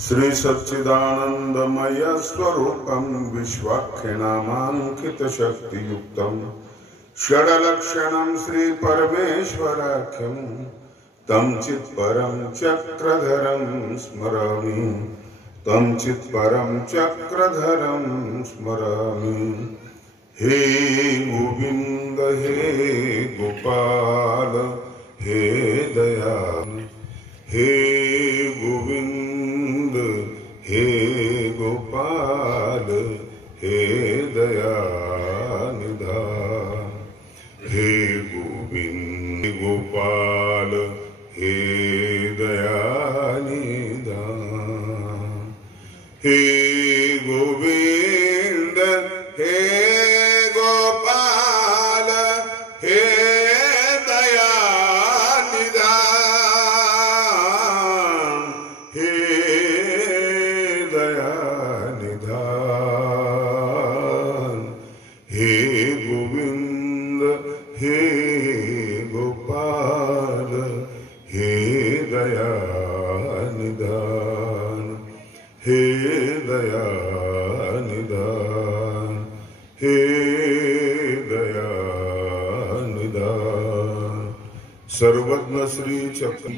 श्री सच्चिदानंदमय स्वरूपं विश्वाख्यनामांकित शक्तियुक्तं षडलक्षणं श्री परमेश्वराख्यं तं चित्परं चक्रधरं स्मरामि तं चित्परं चक्रधरं स्मरामि। हे गोविंद हे गोपाल हे दयाल हे गोविंद हे गोपाल हे दयानिधान। हे गोविंद गोपाल हे दयानिधान। हे गोविंद हे गोपाल हे दयानिधान। हे दयानिधान। हे गोविंद हे गोपाल हे दयानिधान। हे दयानिधान। हे दयानिधान। सर्वज्ञ श्री चक्र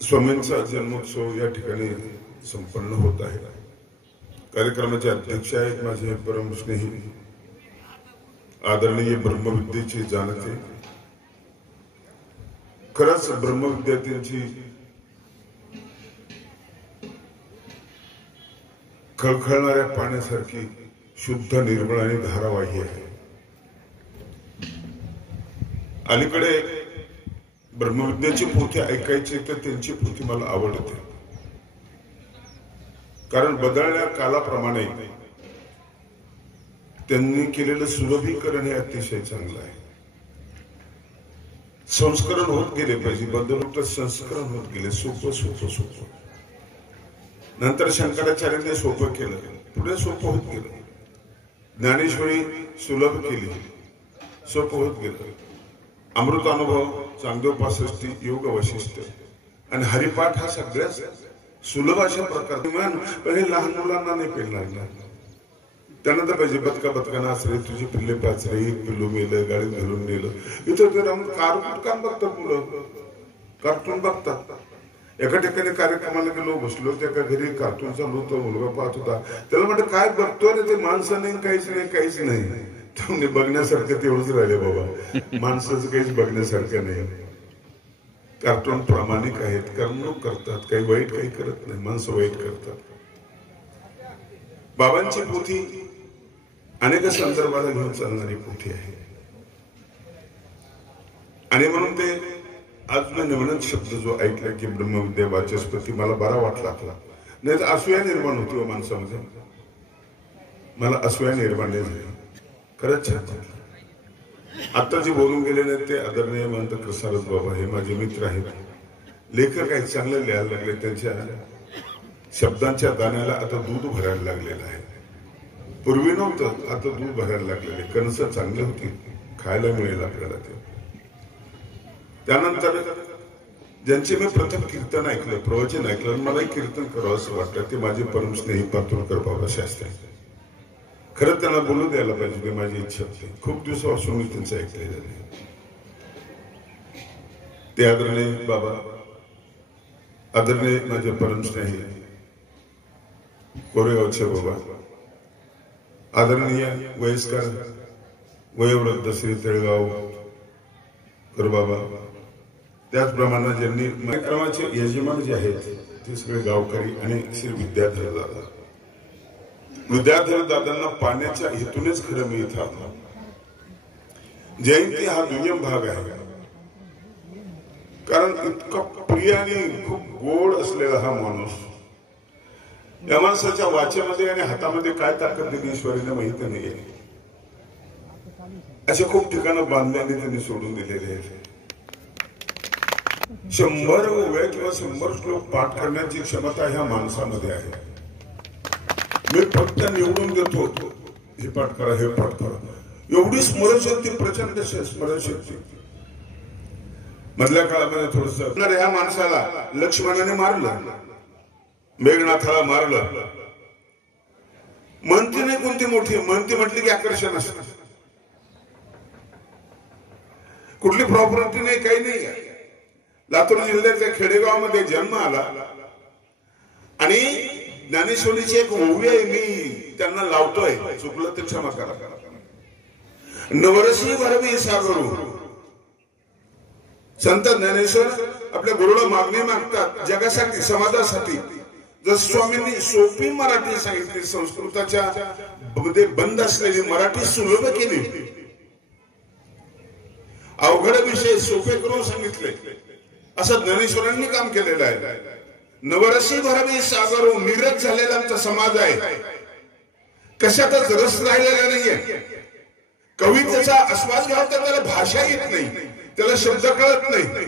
स्वामींचा जन्मोत्सव या ठिकाणी संपन्न होत आहे। कार्यक्रमाचे अध्यक्ष आहेत माझे परम स्नेही आदरणीय ब्रह्मविद्येचे जाणते, खरंच ब्रह्मविद्यार्थ्यांची खळखळणाऱ्या पाण्यासारखी शुद्ध निर्मळ आणि धारावाही आहे। अलीकडे ब्रह्मविद्याची पोथी ऐकायची तर त्यांची पोथी मला आवडते, कारण बदलल्या कालाप्रमाणे त्यांनी केलेलं सुलभीकरण हे अतिशय चांगलं आहे। संस्करण होत गेले पाहिजे, बदल संस्करण होत गेले, सोपं सोपं सोपं। नंतर शंकराचार्यांनी सोपं केलं, पुढे सोपं होत गेलं। ज्ञानेश्वरी सुलभ केली, सोपं होत गेलं। अमृत अनुभव, चांगदेव 65, योग वशिष्ठ आणि हरिपाठ हा सगळ्यात सुलभ अशा प्रकारचे हे लहान मुलांना नाही पेलणार, त्यांना तर पाहिजे बदका बदका नाचरे तुझी पिल्ले पाचरे पिल्लू मेलं गाडी घालून नेलं। इथं ते कार्टून काम बघतात मुलं, कार्टून बघतात। एका ठिकाणी कार्यक्रमाला गेलो, बसलो, त्या घरी कार्टून चालू होतं, मुलगा पाहत होता, त्याला म्हटलं काय बघतोय ना ते? माणसं नाही, काहीच नाही, काहीच नाही। तुम्ही बघण्यासारखं तेवढंच राहिले बाबा, माणसाचं काहीच बघण्यासारखं नाही। कार्टून प्रामाणिक आहेत, कर्मणूक करतात, काही वाईट काही करत नाही, माणसं वाईट करतात। बाबांची पोथी अनेक संदर्भाला घेऊन चालणारी पोथी आहे आणि म्हणून ते आज मी नवीनच शब्द जो ऐकला की ब्रह्मविद्या वाचस्पती, मला बरा वाटला। नाही तर असूया निर्माण होती व माणसामध्ये, मला असूया निर्माण नाही झाली। खरंच छान। आता जे बोलून गेले नाही ते आदरणीय महंत कृष्णारथ बाबा हे माझे मित्र आहेत, लेखक आहेत, चांगले लिहायला लागले। त्यांच्या शब्दांच्या दाण्याला आता दूध भरायला लागलेलं आहे, पूर्वी नव्हतं, आता दूध भरायला लागलेले। कणस चांगले होती, खायला मिळेल आपल्याला ते। त्यानंतर ज्यांचे मी प्रथम कीर्तन ऐकलं, प्रवचन ऐकलं, मलाही कीर्तन करावं असं वाटतं, ते माझे परम स्नेही पातुरकर बाबा शास्त्री। खरं त्यांना बोलू द्यायला पाहिजे, ते माझी इच्छा होती। खूप दिवसापासून मी त्यांचं ऐकलेलं नाही। ते आदरणीय बाबा, आदरणीय माझे परम स्नेही कोरेगावचे बाबा, आदरणीय वयस्कर वयोवृद्ध श्री तळगाव कर बाबा, त्याचप्रमाणे ज्यांनी कार्यक्रमाचे यजमान जे आहेत ते सगळे गावकरी आणि श्री विद्याधर दादा। विद्याधर दादांना पाण्याच्या हेतूनच खरं मी इथं आलो। जयंती हा दुय्यम भाग आहे, कारण इतका प्रिय आणि खूप गोड असलेला हा माणूस, या माणसाच्या वाचेमध्ये आणि हातामध्ये काय ताकद दिली ईश्वरीने माहिती नाही। अशा खूप ठिकाणं बांधल्याने त्यांनी सोडून दिलेले आहेत। 100 ओव्या किंवा 100 श्लोक पाठ करण्याची क्षमता ह्या माणसामध्ये आहे। मी फक्त निवडून देतो, हे पाठ करा, हे पाठ करा, एवढी स्मरणशक्ती, प्रचंड स्मरणशक्ती। मधल्या काळामध्ये थोडस ह्या माणसाला लक्ष्मणाने मारलं, मेघनाथाला मारलं. म्हणती नाही कोणती मोठी म्हणती म्हटली की आकर्षण असतं. कुठली प्रॉपर्टी नाही, काही नाही. लातूर जिल्ह्याच्या खेडेगावामध्ये जन्म आला आणि ज्ञानेश्वरीची एक ओवी आहे, मी त्यांना लावतोय, चुकलं तर क्षमा करा. नवरसी भरवी सागरू. संत ज्ञानेश्वर आपल्या गुरुला मागणी मागतात जगासाठी, समाजासाठी. जसं स्वामींनी सोपी मराठी सांगितली, संस्कृताच्या मध्ये बंद असलेली मराठी सुलभ केली, अवघड विषय सोपे करून सांगितले, असं ज्ञानेश्वरांनी काम केलेलं आहे. नवरसी भरवी सागरू. नीरस झालेला आमचा समाज आहे, कशातच रस राहिलेला नाहीये. कवितेचा आस्वाद घ्यावता त्याला भाषा येत नाही, त्याला शब्द कळत नाही.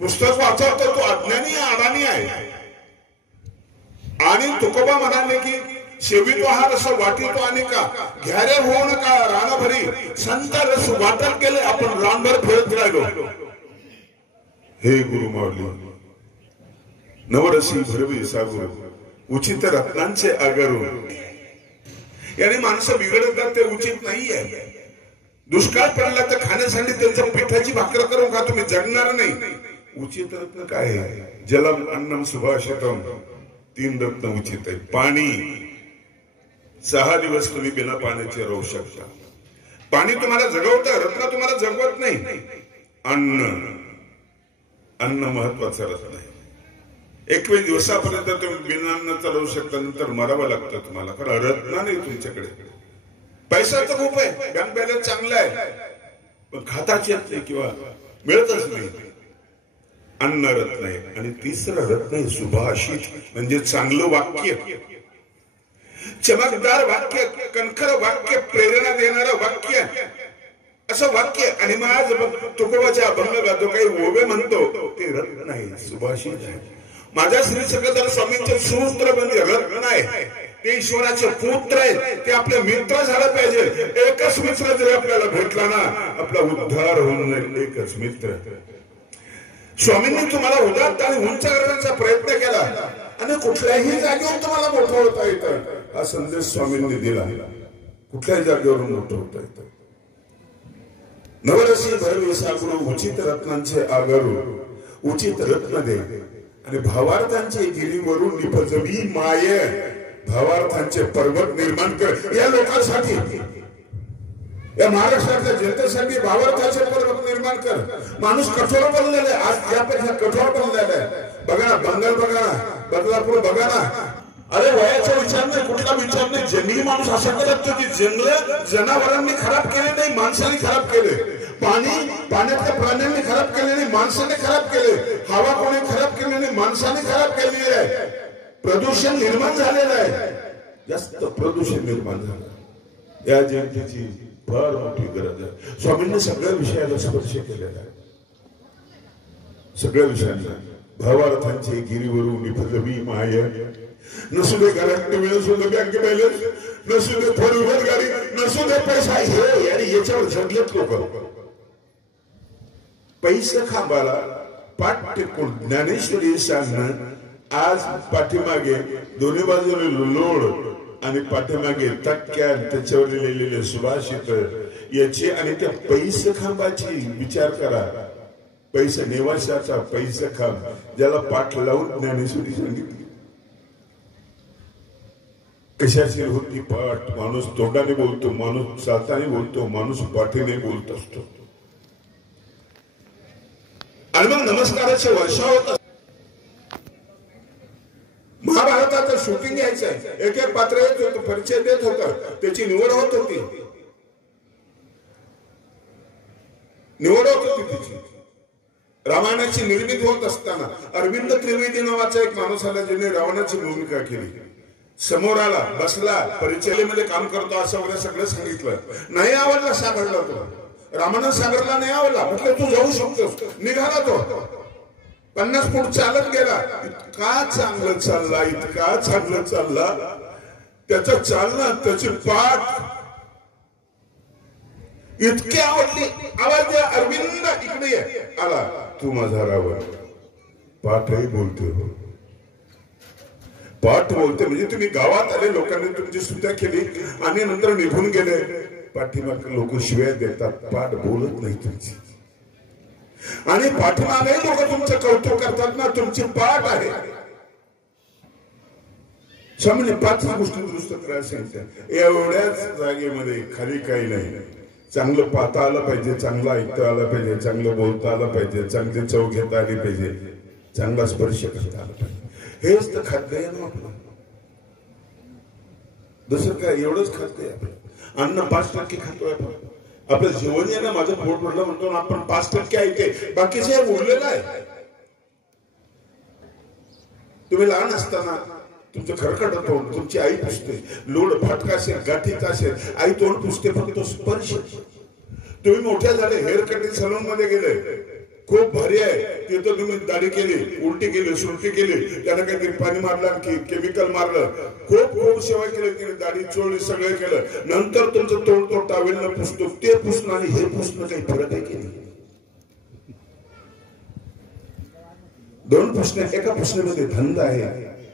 पुस्तक वाचवतो तो अज्ञानी अडाणी आहे. आणि तुकोबा म्हणाले की सेवितो हा रस वाटितो आणि का घ्यारे होऊ नका रानभरी. संत रस वाटप केले, आपण रानभर फिरत राहिलो. हे गुरु माऊली. नवरसी भरवी सागरू, उचित रत्नांचे आगरू. याने माणसं बिघडतात, ते उचित नाहीये. दुष्काळ पडला तर खाण्यासाठी त्यांच्या पिठाची भाकर करून खा, तुम्ही जगणार नाही. उचित रत्न काय आहे? जलम अन्नम सुभाषितम. 3 रत्न उचित आहे. पाणी, 6 दिवस तुम्ही बिना पाण्याचे राहू शकता. पाणी तुम्हाला जगवतं, रत्न तुम्हाला जगवत नाही. अन्न, अन्न महत्वाचं रत्न आहे. 21 दिवसापर्यंत तुम्ही बिना अन्न चालवू शकता, नंतर मरावं लागतं तुम्हाला, कारण रत्न नाही तुमच्याकडे. पैसा तर खूप आहे, बँक बॅलन्स चांगला आहे, पण खाताच येत नाही किंवा मिळतच नाही. अन्न रत्न आहे. आणि तिसरं रत्न आहे सुभाषित, म्हणजे चांगलं वाक्य, चमकदार वाक्य, कणखर वाक्य, प्रेरणा देणारं वाक्य, असं वाक्य. आणि मग आज तुकोबाच्या अभंग गातो, काही ओवे म्हणतो, ते रत्न आहे, सुभाषित आहे. माझ्या श्री सकलदार स्वामींचे सूत्र म्हणजे रत्न आहे. ते ईश्वराचे पुत्र आहेत, ते आपले मित्र झाले पाहिजे. एकच मित्र जरी आपल्याला भेटला ना, आपला उद्धार होऊन जाईल. एकच मित्र. स्वामींनी तुम्हाला उदात्त आणि उंच करण्याचा प्रयत्न केला आणि कुठल्याही जागेवर तुम्हाला मोठं होता येतं, हा संदेश स्वामींनी दिला. कुठल्याही जागेवरून मोठं होता येतं. नवरसी भरवी सागरू, उचित रत्नांचे आगरू. उचित रत्न दे आणि भावार्थांचे गिरीवरून निपजवी माय. भावार्थांचे पर्वत निर्माण कर या लोकांसाठी, या महाराष्ट्रातल्या जनतेसाठी भावार्थाचे पर्वत निर्माण कर. माणूस कठोर बनलेला आहे, आज यापेक्षा कठोर बनलेला आहे. बघा ना, बंगाल बघा ना, बदलापूर बघा ना. अरे वयाचा विचार नाही, कुठला विचार नाही. जंगली माणूस असा करत की जंगल जनावरांनी खराब केले नाही, माणसाने खराब केले. पाण्यातल्या प्राण्यांनी खराब केले नाही, माणसाने खराब केले. हवा कोणी खराब केली नाही, माणसाने खराब केलेली आहे. प्रदूषण निर्माण झालेलं आहे, जास्त प्रदूषण निर्माण झालं. या जनतेची फार मोठी गरज आहे. स्वामींनी सगळ्या विषयाला स्पर्श केलेला आहे, सगळ्या विषयांना. भावार्थांचे गिरीवरून निपजवी माय. नसू दे घरात नसू दे बँक बॅलन्स, नसू दे 4 व्हीलर गाडी, नसू दे पैसा. हे आणि याच्यावर जगलेत लोक. पैसा खांबाला पाठ टेकून ज्ञानेश्वरी सांगणं. आज पाठीमागे दोन्ही बाजूने लोड आणि पाठीमागे तक्क्या, त्याच्यावर लिहिलेले सुभाषित याची आणि त्या पैसे खांबाची विचार करा. पैसे निवासाचा पैसे खांब, ज्याला पाठ लावून ज्ञानेश्वरी सांगितली. कशाची होती पाठ? माणूस तोंडाने बोलतो, माणूस चालताने बोलतो, माणूस पाठीने बोलत असतो. आणि मग नमस्काराचे वर्षा होत. महाभारताचं शूटिंग यायचंय, एक एक पात्र येत होतं, परिचय देत होतं, त्याची निवड होत होती, निवड होत होती त्याची. रामायणाची निर्मिती होत असताना अरविंद त्रिवेदी नावाचा एक माणूस आला, ज्याने रावणाची भूमिका केली. समोर आला, बसला, परिचयामध्ये काम करतो असं वगैरे सगळं सांगितलं. नाही आवडला सागरला तो. रामानं सागरला नाही आवडला. म्हटलं तू जाऊ शकतोस. निघाला तो. 50 फूट चालत गेला. इतका चांगलं चालला, इतका चांगलं चालला. त्याचं चालणं, त्याची पाठ, इतकी आवडली. आवाज द्या अरविंद इकडे ये. आला. तू माझा रावण. पाठही बोलतोय. पाठ बोलते म्हणजे तुम्ही गावात आले, लोकांनी तुमची स्तुत्या केली आणि नंतर निघून गेले. पाठीमाग लोक शिव्या देतात, पाठ बोलत नाही तुमची. आणि पाठीमागे लोक तुमचं कौतुक करतात ना, तुमची पाठ आहे. स्वामीने 5 गोष्टी दुरुस्त करायला सांगितल्या. एवढ्याच जागेमध्ये खाली काही नाही. चांगलं पाहता आलं पाहिजे, चांगलं ऐकता आलं पाहिजे, चांगलं बोलता आलं पाहिजे, चांगली चव घेता आली पाहिजे, चांगला स्पर्श करता आला पाहिजे. हेच तर खाद्य आहे ना आपलं. दुसरं काय? एवढंच खाद्य आहे आपलं. अन्न 5% खातोय आपण. आपलं जेवण आहे ना, माझं पोट भरलं म्हणतो ना आपण, 5% आहे ते, बाकीचे उरलेलं आहे. तुम्ही लहान असताना तुमचं खरकट तोंड तुमची आई पुसते. लोड फाटका असेल, गाठीत असेल, आई तोंड पुसते, फक्त स्पर्श. तुम्ही मोठ्या झाले, हेअर कटिंग सलून मध्ये गेले, खूप भारी आहे, तिथं तुम्ही दाढी केली, उलटी केली, सुलटी केली, त्याला काहीतरी पाणी मारलं, की केमिकल मारलं, खूप सेवा केली, तिने दाढी चोळली, सगळं केलं. नंतर तुमचं तोंड तो टावेलनं पुसतो. ते पुसणं आणि हे पुसणं काही फरक आहे की नाही? 2 पुसण्या, एका पुसण्यामध्ये धंदा आहे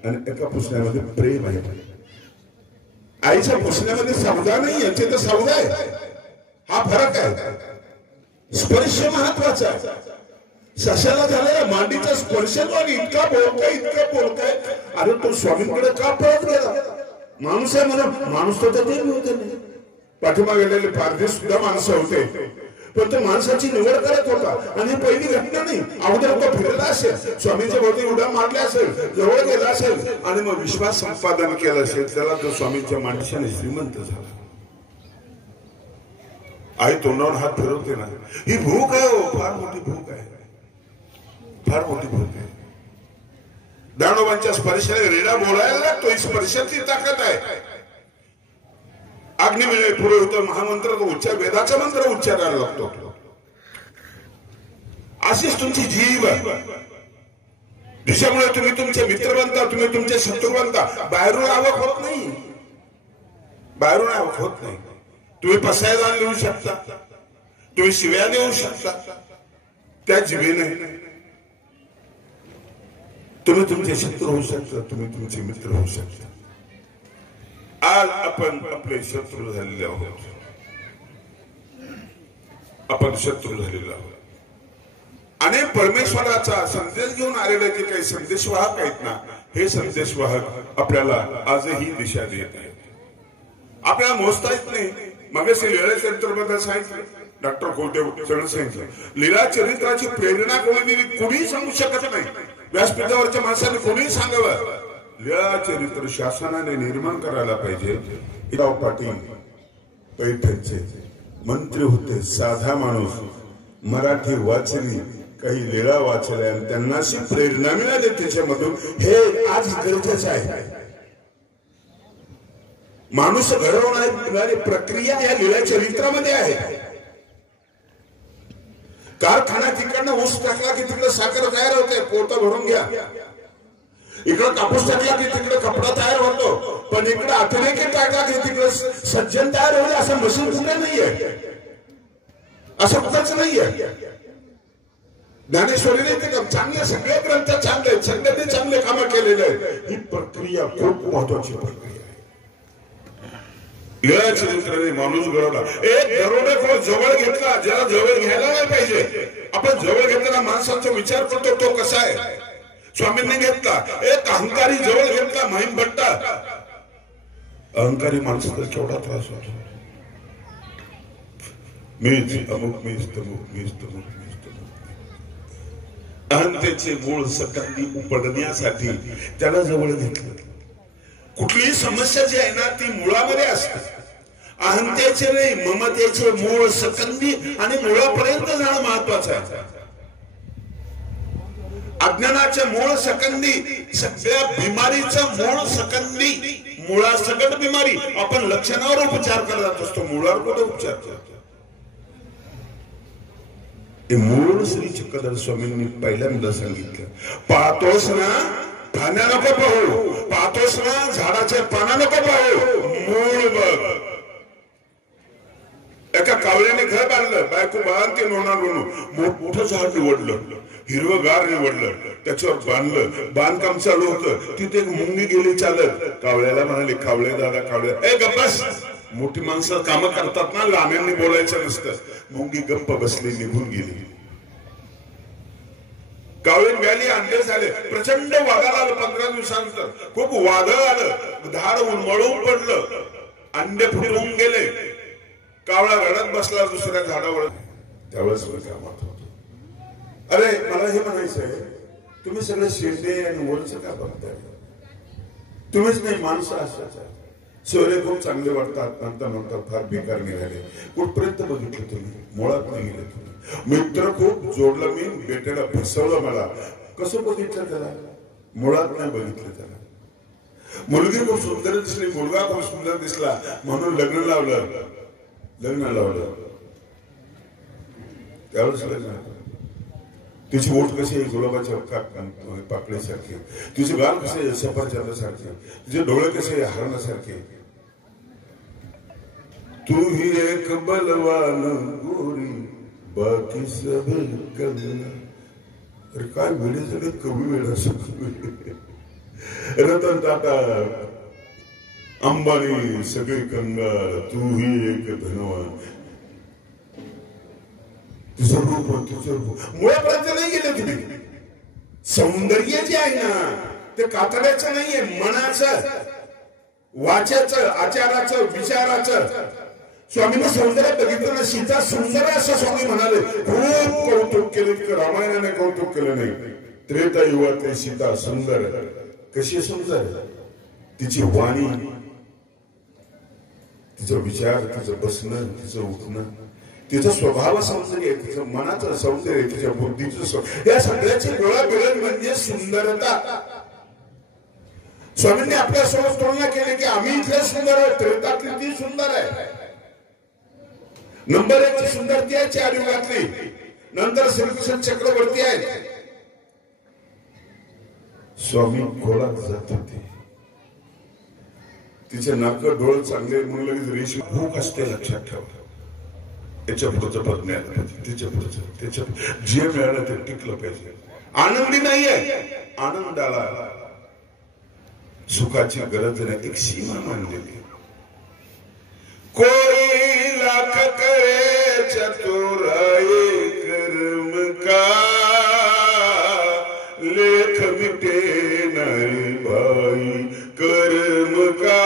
आणि एका पुसण्यामध्ये प्रेम आहे. आईच्या पुसण्यामध्ये सौदा नाही, याचे तर सौदा आहे. हा फरक आहे. स्पर्श महत्वाचा आहे. सशाला झालेला मांडीचा स्पर्श इतका बोलकाय. अरे तो स्वामींकडे का पळत गेला? माणूस आहे म्हणून. माणूस तर ते नव्हते. पाठीमागे गेलेले पारदेश सुद्धा माणसं होते, पण तो माणसाची निवड करत होता. आणि पहिली घटना नाही, अगोदर तो फिरला असेल, स्वामीच्या भोवती उड्या मारल्या असेल, जवळ गेला असेल आणि मग विश्वास संपादन केलं असेल, त्याला तो स्वामींच्या माणसाने श्रीमंत झाला. आई तोंडावर हात फिरवते ना, ही भूक आहे. फार मोठी भूक आहे, फार मोठी भूक आहे. दानवांच्या स्पर्शाने रेडा बोलायला लागतो. स्पर्शाची ताकद आहे. अग्नी मिळे पुढे होतं महामंत्र, तो उच्चार, वेदाचा मंत्र उच्चारायला लागतो. अशीच तुमची जीव आहे. त्याच्यामुळे तुम्ही तुमचे मित्र बनता, तुम्ही तुमचे शत्रू बनता. बाहेरून आवक होत नाही, बाहेरून आवक होत नाही. तुम्ही पसायदान लिहू शकता, तुम्ही शिव्या देऊ शकता, त्या जीवेने तुम्ही तुमचे शत्रू होऊ शकता, तुम्ही तुमचे मित्र होऊ शकता. आज आपण आपले शत्रू झालेले आहोत. आपण शत्रू झालेलो आहोत. आणि परमेश्वराचा संदेश घेऊन आलेले जे काही संदेशवाहक आहेत ना, हे संदेशवाहक आपल्याला आजही दिशा देत आहेत. आपल्याला मोजता येत नाही. मगाशी लीला चरित्रामध्ये सांगितलं, डॉक्टर कोलदेव सगळं सांगितलं. लीला चरित्राची प्रेरणा कोणी दिली कुणीही सांगू शकत नाही. व्यासपीठावरच्या माणसाने कोणीही सांगावं. लीला चरित्र शासनाने निर्माण करायला पाहिजे. राव पाटील पैठणचे मंत्री होते, साधा माणूस, मराठी वाचली, काही लीळा वाचल्या आणि त्यांना अशी प्रेरणा मिळाली त्याच्यामधून. हे आज गरजेचं आहे. माणूस घडवणारी प्रक्रिया या लीला चरित्रामध्ये आहे. कारखाना तिकडनं ऊस टाकला की तिकडे साखर तयार होते, पोतं भरून घ्या. इकडं कापूस टाकला की तिकडे कपडा तयार होतो, पण इकडे अतिरेकी टाकला की तिकडे सज्जन तयार होईल. असं मशीन कुठे नाहीये, असं कुठंच नाहीये. ज्ञानेश्वरीने ते चांगले सगळे ग्रंथ चांगले, सगळ्यांनी चांगले कामं केलेले आहेत. ही प्रक्रिया खूप महत्वाची प्रक्रिया आहे. लीला चरित्राने माणूस घडवला. एक दरोडेखोर जवळ घेतला, ज्याला जवळ घ्यायला नाही पाहिजे. आपण जवळ घेताना माणसाचा विचार करतो तो कसा आहे. स्वामींनी घेतला. एक अहंकारी जवळ घेतला, महिम भट्टा. अहंकारी माणसाला केवढा त्रास होतो. मीच अमुक, मीच तमुक, मीच तमुक, मीच तमुक. अहंतेचे मूळ सकंदी उपडण्यासाठी त्याला जवळ घेतलं. कुठलीही समस्या जी आहे ना, ती मुळामध्ये असते. अहंतेचे नाही, ममतेचे मूळ सकंदी आणि मुळापर्यंत जाणं महत्वाचं आहे. अज्ञानाचे मूळ सकंदी, सगळ्या बिमारीचं मूळ सकंदी, मुळासकट बिमारी. आपण लक्षणावर उपचार करत असतो, मुळावर कुठे उपचार करतो. मूळ श्री चक्रधर स्वामींनी पहिल्यांदा सांगितलं, पाहतोस ना पाण्या नको पाहू, पाहतोस ना झाडाचे पाना नको पाहू, मूळ बघ. एका कावळ्याने घर बायको बाळान ते मोठं झाड निवडलं, हिरवगार निवडलं, त्याच्यावर बांधलं. बांधकाम चालू होतं. तिथे एक मुंगी गेली चालत. कावळ्याला म्हणाली, कावळे दादा कावळ्या, ए गप्पस. मोठी माणसं कामं करतात ना, लांब्यांनी बोलायचं नसतं. मुंगी गप्प बसली, निघून गेली. कावळे व्याली, अंडे झाले. प्रचंड वादळ आलं 15 दिवसानंतर. खूप वादळ आलं, झाड उन्मळून पडलं, अंडे फुटून गेले. कावळा रडत बसला दुसऱ्या झाडावर. त्यावेळेस कामात होतो. अरे मला हे म्हणायचंय, तुम्ही सगळे शेंडे आणि वरचं का बघताय? तुम्हीच नाही, माणसं अशाच आहे. शहरे खूप चांगले वाटतात, नंतर फार बेकार निघाले. कुठपर्यंत बघितलं तुम्ही? मुळात नाही गेले तुम्ही. मित्र खूप जोडला, मी बेट्याला फसवलं. मला कसं बघितलं त्याला? मुळात नाही बघितलं त्याला. मुलगी खूप सुंदर दिसली, मुलगा खूप सुंदर दिसला म्हणून लग्न लावलं. त्यावेळेस लग्न. तिची ओठ कशी आहे गुलाबाच्या पाकळीसारखी, तिचे गाल कसे सफरचंदासारखे, तिचे डोळे कसे हरणासारखे. तू ही एक बलवान गोरी, बाकी सब कंगना. अरे काय वेळे झाले, कवी वेळ रतन टाटा, अंबानी सगळे कंगाल, तू ही एक धनवान. तुझं रूप मुळापर्यंत नाही गेले तुम्ही. सौंदर्य जे आहे ना, ते कातड्याचं नाहीये, मनाचं, वाच्याचं, आचाराचं, विचाराचं. स्वामींनी सौंदर्य बघितलं ना, सीता सुंदर असं स्वामी म्हणाले. खूप कौतुक केले, रामायणाने कौतुक केलं नाही. त्रेता युगात सीता सुंदर. कशी सुंदर? तिची वाणी, तिचा विचार, तिचं बसणं, तिचं उठणं, तिचा स्वभाव सौंदर्य, तिचं मनाचं सौंदर्य, तिच्या बुद्धीचं, या सगळ्याची गोळा मिळत म्हणजे सुंदरता. स्वामींनी आपल्या सोबत तुलना केली की आम्ही इथले सुंदर आहे, त्रेता किती सुंदर आहे. नंबर 1 ची सुंदरती आहे 4 युगातली. नंतर श्रीकृष्ण चक्रवर्ती आहेत. स्वामी खोलात जात होते. तिचे नाक डोळ चांगले म्हणून लगेच रेशी भूक असते, लक्षात ठेवा. त्याच्या पुढचं पद मिळालं पाहिजे, त्याच्या पुढचं, त्याच्या जे मिळालं ते टिकलं पाहिजे. आनंदी नाहीये, आनंदाला सुखाची गरज नाही, एक सीमा मांडलेली. कोई लाख करे चतुराई कर्म का, लेख मिटे नाही भाई कर्म का,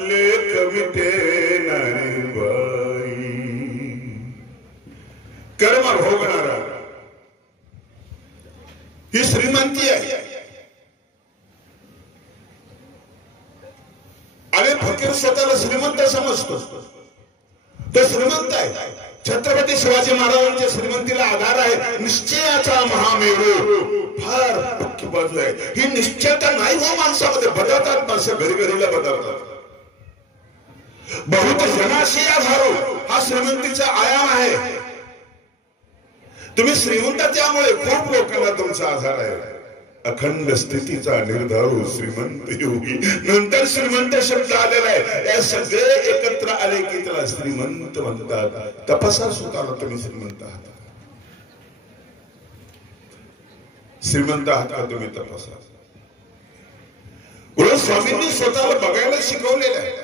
लेख मिटे नाही भाई. कर्म भोगणारा ही श्रीमंती आहे. आणि फकीर स्वतःला श्रीमंत समजतो, तो श्रीमंत आहे. छत्रपती शिवाजी महाराजांच्या श्रीमंतीला आधार आहे निश्चयाचा महामेरू. फार पक्की बाजू आहे ही. निश्चयता नाही हो माणसामध्ये, बदलतात माणसं, घरी घरीला बदलतात. बहुत जनाशी आधारो हा श्रीमंतीचा आयाम आहे. तुम्ही श्रीमंत त्यामुळे खूप लोकांना तुमचा आधार आहे. अखंड स्थितीचा निर्धारू श्रीमंत योगी. नंतर श्रीमंत शब्द आलेला आहे. या सगळे एकत्र आले की त्याला श्रीमंत म्हणतात. तपासा स्वतःला, तुम्ही श्रीमंत आहात. श्रीमंत आहात का तुम्ही? तपासा. उलट स्वामींनी स्वतःला बघायला शिकवलेलं आहे.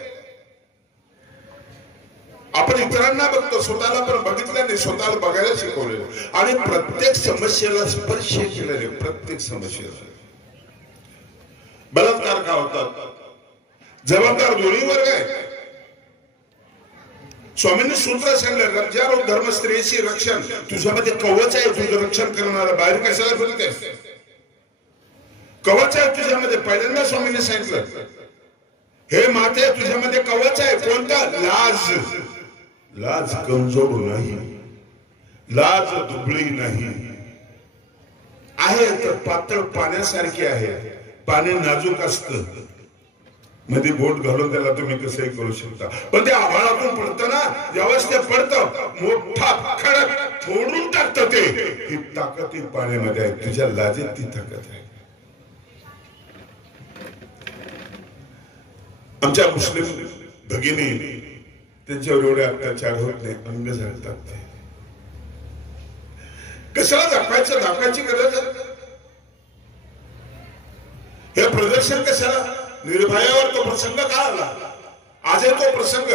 आपण इतरांना बघतो, स्वतःला पण बघितलं नाही, स्वतःला बघायला शिकवलेलं. आणि प्रत्येक समस्येला स्पर्श केलेले, प्रत्येक समस्येला. बलात्कार का होतात? जबाबदार दोन्ही वर्ग आहे. स्वामींनी सूत्र सांगलं, रज्जारो धर्म स्त्रीची रक्षण. तुझ्यामध्ये कवच आहे तुझं रक्षण करणारं, बाहेर कशाला फिरतेस? कवच आहे तुझ्यामध्ये. पहिल्यांदा स्वामींनी सांगितलं, हे माते तुझ्यामध्ये कवच आहे. कोणता? लाज. लाज कमजोर नाही, लाज दुबळी नाही. आहे तर पातळ पाण्यासारखी आहे. पाणी नाजूक असतं, मध्ये बोट घालून त्याला तुम्ही कसंही करू शकता. पण ते आभाळातून पडतं ना, ज्यावेळेस ते पडतं मोठा खडक फोडून टाकतं ते. ही ताकद ही पाण्यामध्ये आहे. तुझ्या लाजेत ती ताकद आहे. आमच्या मुस्लिम भगिनी त्यांच्यावर एवढे अत्याचार होत नाही, अंग जळतात ते. कशाला दाखवायची गरज आहे? हे प्रदर्शन कशाला? निर्भयावर तो प्रसंग का आला? आज आहे तो प्रसंग.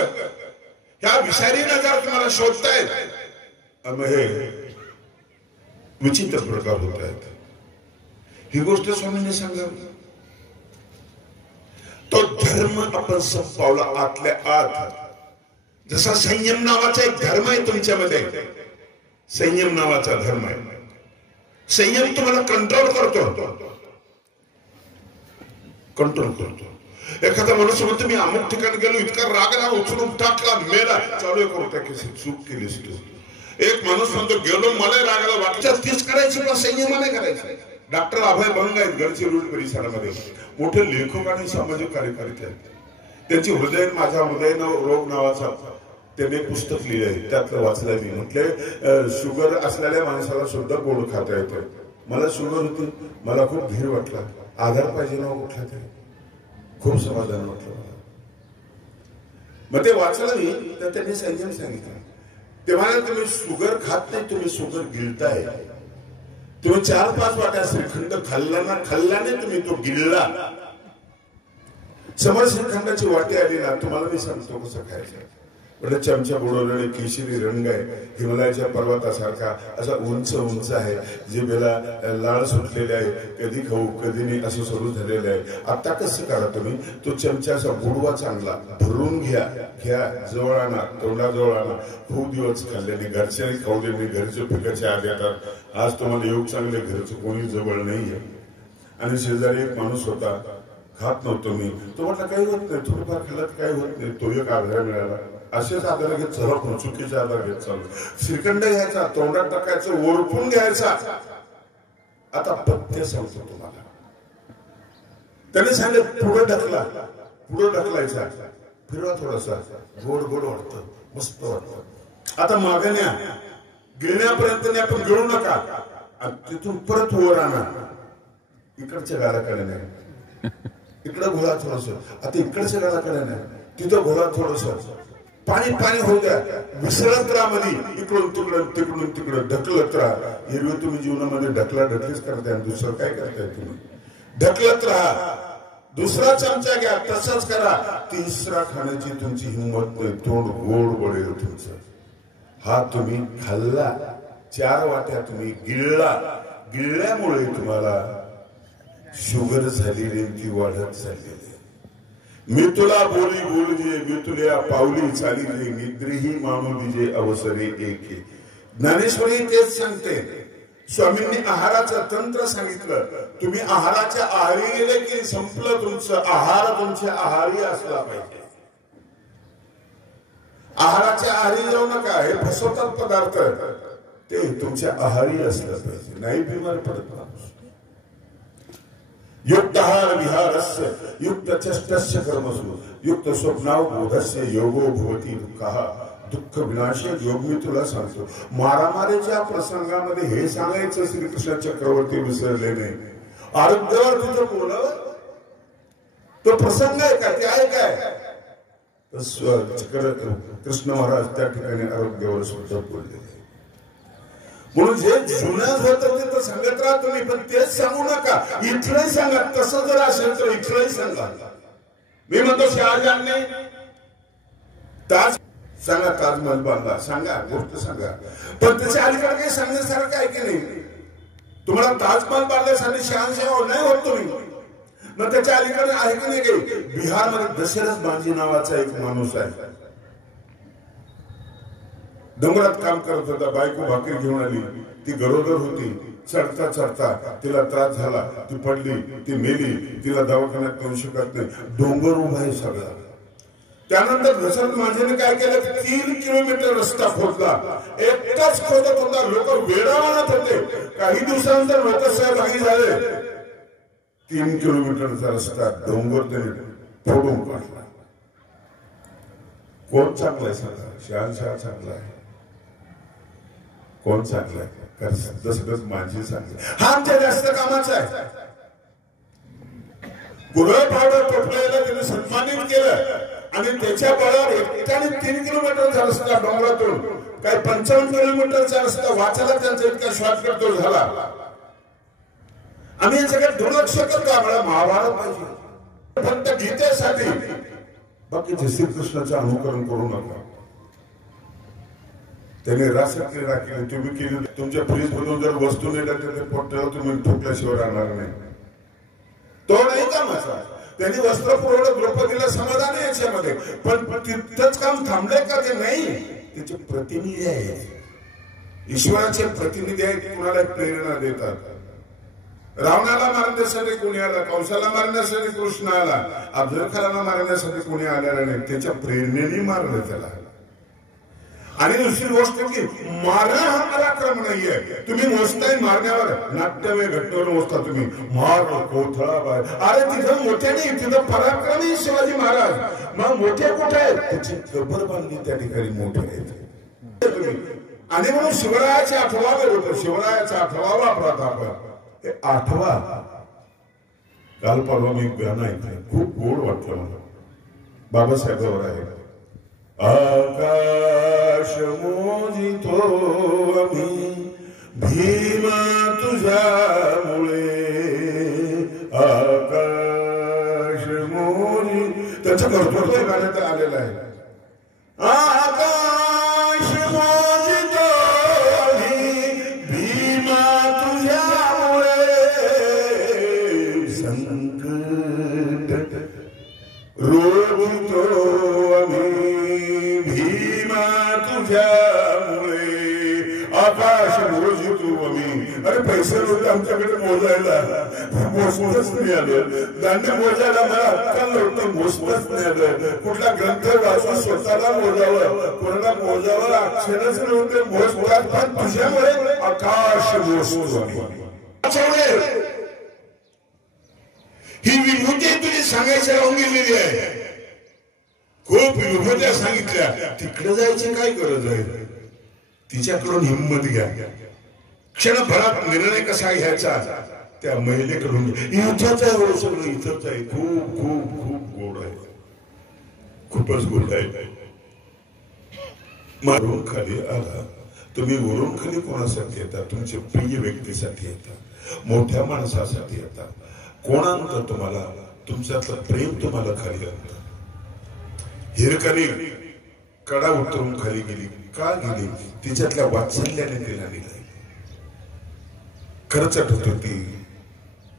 ह्या विषारीला जर तुम्हाला शोधतायत, हे विचित्र प्रकार होत आहेत. ही गोष्ट स्वामींनी सांगावी. तो धर्म आपण संपवला आतल्या आत. जसा संयम नावाचा एक धर्म आहे तुमच्यामध्ये, संयम नावाचा धर्म आहे. संयम तुम्हाला कंट्रोल करतो. एखादा माणूस म्हणतो मी अमुक ठिकाणी गेलो, इतका रागला, उचलून टाकला, मेला, चालू करू टाकायची, चूक केलीस तू. एक माणूस म्हणतो गेलो, मला रागाला वाटच्यात तीच करायची, पण संयमाने करायची. डॉक्टर अभय भंग आहेत गडचिरोली परिसरामध्ये, मोठे लेखक आणि सामाजिक कार्यकर्ते आहेत. त्यांची हृदय माझा हृदय रोग नावाचा त्यांनी पुस्तक लिहिलं आहे, त्यातलं वाचलंय मी. म्हटले शुगर असलेल्या माणसाला सुद्धा गोड खाता येतं. मला शुगर होती, मला खूप धीर वाटला, आधार पाहिजे ना कुठला तरी, खूप समाधान वाटलं मला. मग ते वाचलं मी, तर त्यांनी संयम सांगितलं. ते म्हणाले तुम्ही शुगर खात नाही, तुम्ही शुगर गिळताय. तुम्ही 4-5 वाट्या श्रीखंड खाल्ल्याने तुम्ही तो गिळला. समोर श्रीखंडाची वाटी आली ना, तुम्हाला मी सांगतो कसं खायचं. म्हणजे चमचा बुडवलेले केशरी रंग आहे, हिमालयाच्या पर्वतासारखा असा उंच आहे, जिभेला लाळ सुटलेले आहे, कधी खाऊ कधी नाही असं सुरू झालेलं आहे. आता कसं करा तुम्ही, तो चमचा असा बुडवा चांगला भरून घ्या, जवळ आणा, तोंडाजवळ आणा. खूप दिवस खाल्ल्याने घरच्याने खाऊ दे, घरचे पिकाचे आले. आता आज तुम्हाला योग चांगले, घरचं कोणी जवळ नाहीये. आणि शेजारी एक माणूस होता, खात नव्हतो मी. तो म्हटलं काही होत नाही, थोडंफार खाल्लं काही होत नाही. तो एक आधार मिळाला. असेच आधार घेत चला, चुकीचा आधार घेत चालू. श्रीखंड घ्यायचा, तोंडात टाकायचं, ओरपून घ्यायचा. आता पथ्य सांगतो तुम्हाला. त्याने सांगितलं पुढे ढकलायचा, फिरवा थोडासा, गोड वाटतं, मस्त वाटतं. आता मागण्या गिळण्यापर्यंत आपण गिळू नका, तिथून परत वर आणा. इकडच्या गालाकडे नाही, इकडं घोळा थोडस. आता इकडच्या गालाकडे नाही, तिथं घोळा थोडस. पाणी होऊ द्या, विसरत राहा मध्ये, इकडून तिकडं ढकलत राहा. एरवी तुम्ही जीवनामध्ये ढकलीच करताय, दुसरं काय करताय तुम्ही? ढकलत राहा. दुसरा चमचा घ्या, तसंच करा. तिसरा खाण्याची तुमची हिंमत नाही, तोंड गोड बळेल तुमचं. हा तुम्ही खाल्ला, 4 वाट्या तुम्ही गिळल्यामुळे तुम्हाला शुगर झालेली, ती वाढत चाललेली. मी तुला बोल दिजे, मी तुला पावली चालिले, निद्रीही मानू दिजे अवसरे एके. ज्ञानेश्वरी तेच सांगते. स्वामींनी आहाराचं तंत्र सांगितलं. तुम्ही आहाराच्या आहारी गेले की संपलं तुमचं. आहार तुमच्या आहारी असला पाहिजे. आहाराच्या आहारी जाऊ नका, हे फसवतात पदार्थ, ते तुमच्या आहारी असलं पाहिजे. नाही बिमार पडत माणूस. युक्तहार विहारस्य युक्त चष्टस्य कर्मसु युक्त स्वप्नावबोधस्य योगो भवति दुःखः. दुःख विनाशक योग मी तुला सांगतो. मारामारीच्या प्रसंगामध्ये हे सांगायचं श्रीकृष्ण चक्रवर्ती विसरले नाही. आरोग्यावर तुझं बोलावं, तो प्रसंग आहे का, ते आहे काय? कृष्ण महाराज त्या ठिकाणी आरोग्यावर सुद्धा बोलले. म्हणून जे जुनं होतं ते तर सांगत राहा तुम्ही, पण तेच सांगू नका. इथलंही सांगा, तसं जर असेल तर इथलंही सांगा. मी म्हणतो शहाजहानने ताज सांगा, ताजमहल बांधला, सांगा, गोष्ट सांगा, पण त्याच्या अलीकडे काही सांगण्यासारखं आहे की नाही? तुम्हाला ताजमहल बांधण्यासाठी शहानशाह नाही होत तुम्ही, मग त्याच्या अलीकडे आहे की नाही? काही बिहारमध्ये दशरथ बांजी नावाचा एक माणूस आहे, डोंगरात काम करत होता. बायको भाकरी घेऊन आली, ती गरोदर होती. चढता तिला त्रास झाला, ती पडली, ती मेली. तिला दवाखान्यात नेऊ शकत नाही. डोंगर उभा आहे सगळा. त्यानंतर दशरथ माझ्याने काय केलं, 3 किलोमीटर रस्ता खोदला. एकटाच खोदत होता. लोक वेडा मानत होते. काही दिवसानंतर लोक सहभागी झाले. 3 किलोमीटरचा रस्ता डोंगर त्याने फोडून काढला. कोण चांगला आहे सांगा? शहानशाह चांगला आहे? कोण चांगला आहे? दशरथ माझी चांगला. हा आमच्या जास्त कामाचा आहे. गुरळ पावडर टोपल्याला त्याने सन्मानित केलं आणि त्याच्या बळावर एकट्याने 3 किलोमीटरचा रस्ता डोंगरातून काही 55 किलोमीटरचा रस्ता वाचायला त्यांचा इतका शॉर्टकट तो झाला. आम्ही हे सगळं दुर्लक्ष करतो. आम्हाला महाभारत पाहिजे फक्त गीतेसाठी, बाकीचे श्रीकृष्णाचं अनुकरण करू नका. त्याने रासक्रीडा केली, तुम्ही केली. तुमच्या फ्रीज मधून जर वस्तू नेल्या तर ते पोटाला तुम्ही ठोकल्याशिवाय राहणार नाही. तो नाही कामाचा. त्यांनी वस्त्र पुरवलं, द्रौपदीला समाधान आहे याच्यामध्ये, पण तिथंच काम थांबलंय का ते नाही. त्याचे प्रतिनिधी आहेत, ईश्वराचे प्रतिनिधी आहेत, कुणाला प्रेरणा देतात. रावणाला मारण्यासाठी कोणी आला, कंसाला मारण्यासाठी कृष्ण आला, अफजल खानाला मारण्यासाठी कोणी आलेला नाही. त्याच्या प्रेरणेने मारलं त्याला. आणि दुसरी गोष्ट की मारणं हा पराक्रम नाहीये. तुम्ही मोजताय मारण्यावर, नाट्यमय घटनेवर मोजता तुम्ही. मार कोथळा बाय, अरे तिथं मोठे नाही, तिथं पराक्रमी शिवाजी महाराज. मग मोठे कुठे आहेत? त्याची कबर बांधली त्या ठिकाणी मोठे आहेत. आणि म्हणून शिवरायाचे 8वावे होतं. शिवरायाचा 8वावा प्रताप. हे 8वा. काल परवा मी गाणं ऐकलं, खूप गोड वाटलं मला. बाबासाहेबांवर आहे. आकाश मोजितो आम्ही भीमा तुझ्यामुळे, आकाश मोजी. त्याचं कर्तृत्व गाण्यात आलेलं आहे. आकाश मोजितो आम्ही भीमा तुझ्यामुळे, संकट रोजितो आकाश मोजितो आम्ही. अरे पैसे नव्हते आमच्याकडे मोजायला, मोजतच नाही आलं. दांडे मोजायला मला अक्कल नव्हतं, मोजतच नाही आलं. कुठला ग्रंथ वाचून स्वतःला मोजावं, कोणाला मोजावं अक्षरच नव्हते. मोजतात पण तुझ्यामुळे आकाश मोजतो आम्ही. ही विभूती तुझी सांगायची राहून गेलेली आहे. खूप विभूत्या सांगितल्या, तिकडे जायची काय गरज आहे. तिच्याकडून हिंमत घ्या. क्षणभरात निर्णय कसा घ्यायचा त्या महिलेकडून. इथंच आहे सगळं, इथंच आहे. खूप खूप खूप गोड आहे, खूपच गोड आहे. वरून खाली आला. तुम्ही वरून खाली कोणासाठी येता? तुमच्या प्रिय व्यक्तीसाठी येता, मोठ्या माणसासाठी येता. कोणानंतर तुम्हाला तुमच्यातलं प्रेम तुम्हाला खाली आणतं. हिरकणी कडा उतरून खाली गेली. का गेली? तिच्यातल्या वात्सल्याने तिला निघाली. खर्चट होत होती,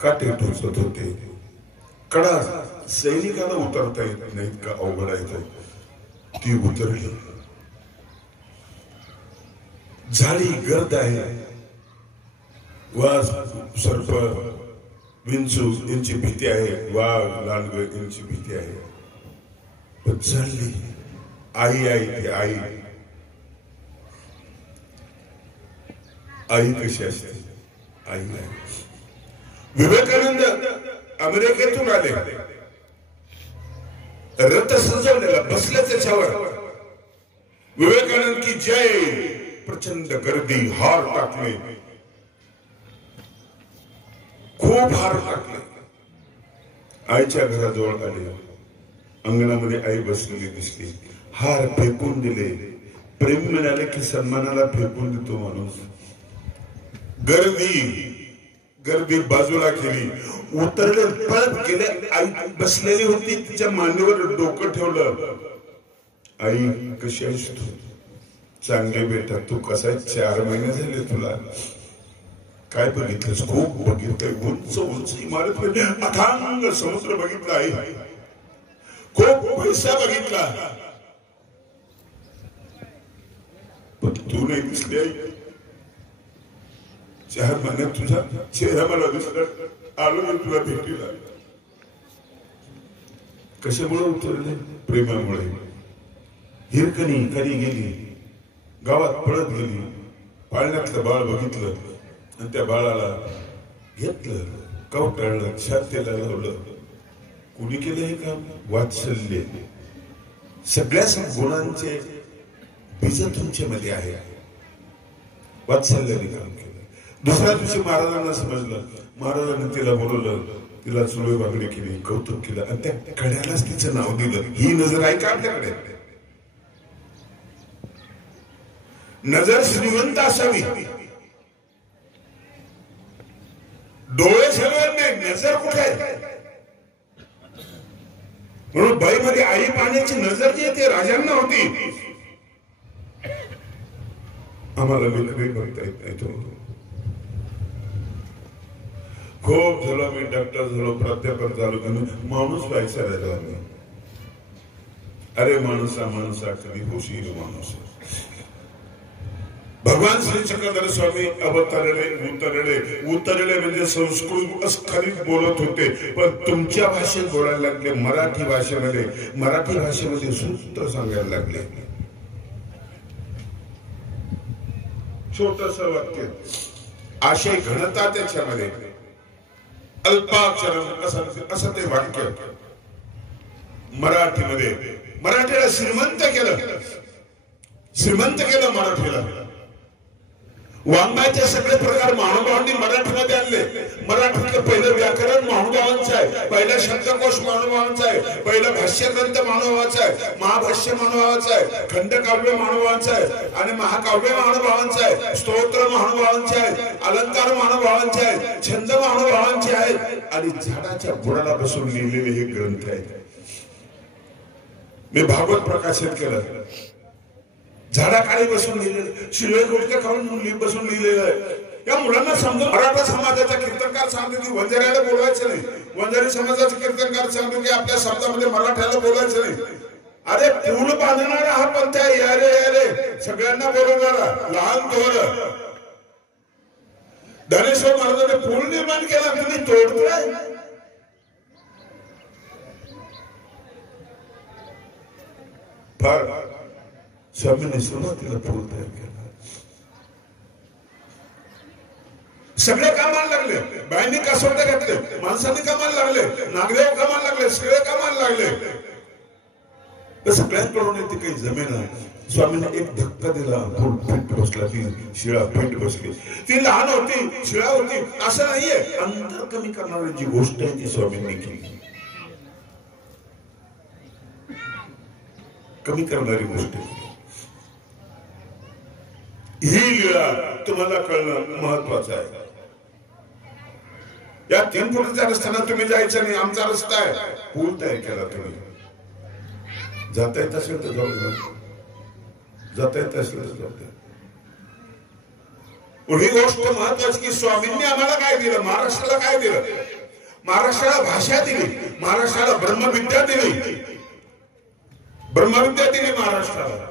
काटे टोचत होते. कडा सैनिकाला उतरता येत नाहीत का, अवघड आहे. ती उतरली. झाडी गर्द आहे, वास सर्प विंचू यांची भीती आहे, वाघ लांडग यांची भीती आहे. पण चालली. आई आई ती आई. आई कशी असते? आई आहे. विवेकानंद अमेरिकेतून आले, रथ सजवलेला, बसले त्याच्यावर. विवेकानंद की जय. प्रचंड गर्दी, हार टाकले, खूप हार टाकले. आईच्या घराजवळ आले. अंगणामध्ये आई बसलेली दिसली. हार फेकून दिले. प्रेम मिळाले की सन्मानाला फेकून देतो माणूस. गर्दी गर्दी बाजूला केली. उतरले, पळत गेले. आई बसलेली होती, तिच्या मांडीवर डोकं ठेवलं. आई कशी आहेस तू? चांगले बेटा, तू कसा आहे? 4 महिने झाले तुला. काय बघितलंस? खूप बघितलंय. उंच उंच इमारत, अथांग समुद्र बघितला. आई खूप पैसा बघितला, पण तू नाही दिसली. आई 4 महिन्यात तुझा चेहरा मला दिसला. आलो मी तुला भेटीला. कशामुळे उतरले? प्रेमामुळे. हिरकणी खाली गेली, गावात पळत गेली. पाळण्यातलं बाळ बघितलं आणि त्या बाळाला घेतलं, कवटाळलं, छातीला लावलं. कुणी केलं हे काम? वात्सल्य. सगळ्या गुणांचे बीज तुमच्या मध्ये आहे. वात्सल्याने काम केलं. दुसऱ्या दिवशी महाराजांना समजलं. महाराजांनी तिला बोलवलं. तिला चुलोय बागडी केली, कौतुक केलं आणि त्या कड्यालाच तिचं नाव दिलं. ही नजर आहे का आपल्याकडे? नजर श्रीमंत असावी, डोळे सगळे नाही, नजर कुठे आहे? म्हणून बाईमध्ये आई पाण्याची नजर जी आहे ती राजांना होती. आम्हाला लेखनी बघता येत नाही. तो खूप झालो, मी डॉक्टर झालो, प्राध्यापक झालो, माणूस व्हायचा राहिला. अरे माणसा कधी होशील माणूस. भगवान श्री चक्रधर स्वामी अवतरले, उतरले म्हणजे संस्कृत खाली बोलत होते, पण तुमच्या भाषेत बोलायला लागले. मराठी भाषेमध्ये सूत्र सांगायला लागले. छोटस वाक्य, आशय घनता त्याच्यामध्ये, अल्पाक्षर असं ते वाक्य मराठीला श्रीमंत केलं मराठीला. वाङ्मयाचे सगळे प्रकार महानुभावांनी मराठीमध्ये आणले. मराठीतलं पहिलं व्याकरण महानुभावांचं आहे, पहिला शब्दकोश महानुभावांचा आहे, पहिला भाष्यग्रंथ महानुभावाचा आहे, महाभाष्य महानुभावाचा आहे, खंडकाव्य महानुभावांचं आहे आणि महाकाव्य महानुभावांचं आहे, स्तोत्र महानुभावांचे आहे, अलंकार महानुभावांचे आहे, छंद महानुभावांचे आहेत आणि झाडाच्या बुडाला बसून लिहिलेले हे ग्रंथ आहेत. मी भागवत प्रकाशित केलं, झाडाखाली बसून लिहिलेलं, शिळे गुटके खाऊन बसून लिहिलेलं आहे. या मुलांना समजून मराठा समाजाचा कीर्तनकार सांगतो की वंजाऱ्याला बोलवायचं नाही, वंजारी समाजाचा कीर्तनकार सांगतो की आपल्या शब्दामध्ये मराठ्याला बोलायचं नाही. अरे पूल बांधणारा हा पंथ आहे, यारे सगळ्यांना बोलवणारा, लहान थोर. धनेश्वर महाराजांनी पूल निर्माण केला, तुम्ही तोडतोय. फार स्वामींनी सुरुवातीला पूल तयार केला. सगळे कामाला लागले, बाईंनी कसोट्या घातले, माणसांनी कामाला लागले, नागदेव कामाला लागले, सगळे कामाला लागले. तर सगळ्यांकडून ती काही जमीन आहे. स्वामींनी एक धक्का दिला, पूल फिट बसला, ती शिळा फिट बसली. ती लहान होती, शिळा होती असं नाहीये. अंतर कमी करणारी जी गोष्ट आहे ती स्वामींनी केली, कमी करणारी गोष्ट. ही लीळा तुम्हाला कळणं महत्वाचं आहे. या 3 फुटाच्या रस्त्याला तुम्ही जायचं नाही, आमचा रस्ता आहे. पूल तयार केला तुम्ही. जाता येत असेल तर जाऊ द्या, जाता येत असेल तर जाऊ द्या. ही गोष्ट महत्वाची की स्वामींनी आम्हाला काय दिलं, महाराष्ट्राला काय दिलं? महाराष्ट्राला भाषा दिली, महाराष्ट्राला ब्रह्मविद्या दिली, महाराष्ट्राला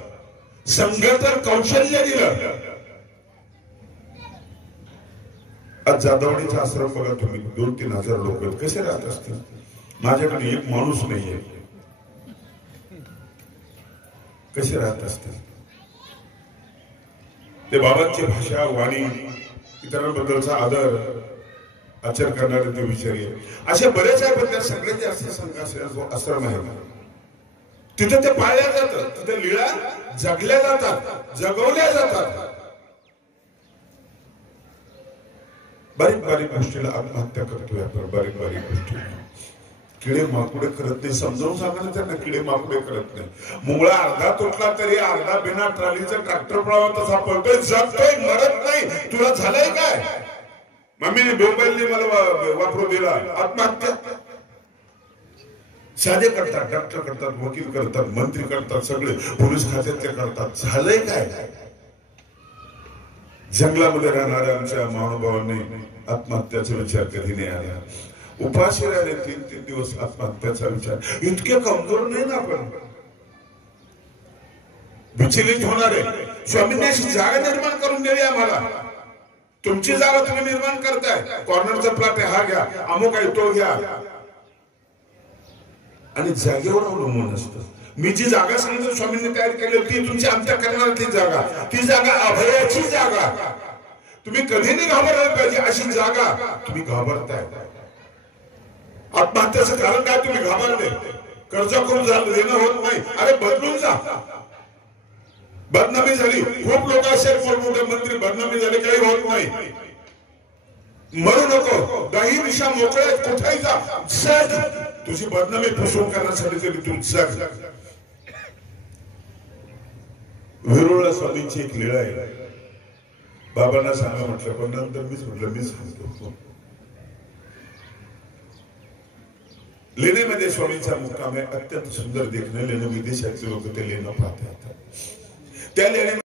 संघटन कौशल्य दिलं. आज जाधववाडीचा आश्रम बघा तुम्ही, 2-3 हजार लोक कसे राहत असतील. माझ्याकडे एक माणूस नाहीये, कसे राहत असतील. ते बाबांची भाषा, वाणी, इतरांबद्दलचा आदर, आचार करणारे ते विचारी असे बरेच आहे. पण त्या सगळ्यात जास्त आश्रम आहे, तिथे ते पाळल्या जातात, तिथे लीळा जगल्या जातात, जगवल्या जातात. बारीक गोष्टीला आत्महत्या करतोय आपण, बारीक गोष्टी. किडे माकुडे करत नाही, समजावून सांगा त्यांना, किडे माकुडे करत नाही. मुंगळा अर्धा तुटला तरी अर्धा बिना ट्रॉलीचा ट्रॅक्टर पळावा तसा पळतोय, जगतोय, मरत नाही. तुला झालंय काय? मम्मीने मोबाईलने मला वापरू दिला, आत्महत्या. साधे करतात, डॉक्टर करतात, वकील करतात, मंत्री करतात, सगळे पोलीस खात्यातले करतात. झालंय काय? जंगलामध्ये राहणाऱ्या आमच्या महानुभावांनी आत्महत्याचा विचार कधी नाही आला. उपाशी राहिले 3-3 दिवस, आत्महत्याचा विचार. इतके कमजोर नाही ना आपण, विचलित होणारे. स्वामींनी अशी जागा निर्माण करून दिली आम्हाला. तुमची जागा तुम्ही निर्माण करताय, कॉर्नरचा प्लॉट हा घ्या, अमुक आहे तो घ्या, आणि जागेवर अवलंबून असतं. मी जी जागा सांगतो स्वामींनी तयार केली ती तुमची अंतःकरणातली जागा, ती जागा अभयाची जागा. तुम्ही कधी नाही घाबरायला पाहिजे अशी जागा तुम्ही घाबरताय. आत्महत्याचं कारण काय? तुम्ही घाबरले, कर्ज करून देणं होत नाही. अरे बदलून जा. बदनामी झाली, खूप लोक असे मोठमोठे मंत्री बदनामी झाले, काही होत नाही. मरू नको, दाही दिशा मोकळ्या, कुठेही जा, जग. तुझी बदनामी फसवून करण्यासाठी तरी तू जग. वेरूळला स्वामींची एक लीळा आहे. बाबांना सांगा म्हटलं, पण नंतर मीच म्हटलं मी सांगतो. लेण्यामध्ये स्वामींचा मुक्काम आहे. अत्यंत सुंदर देखणं लेणं, विदेशातले लोक ते लेणं पाहतात. त्या लेण्या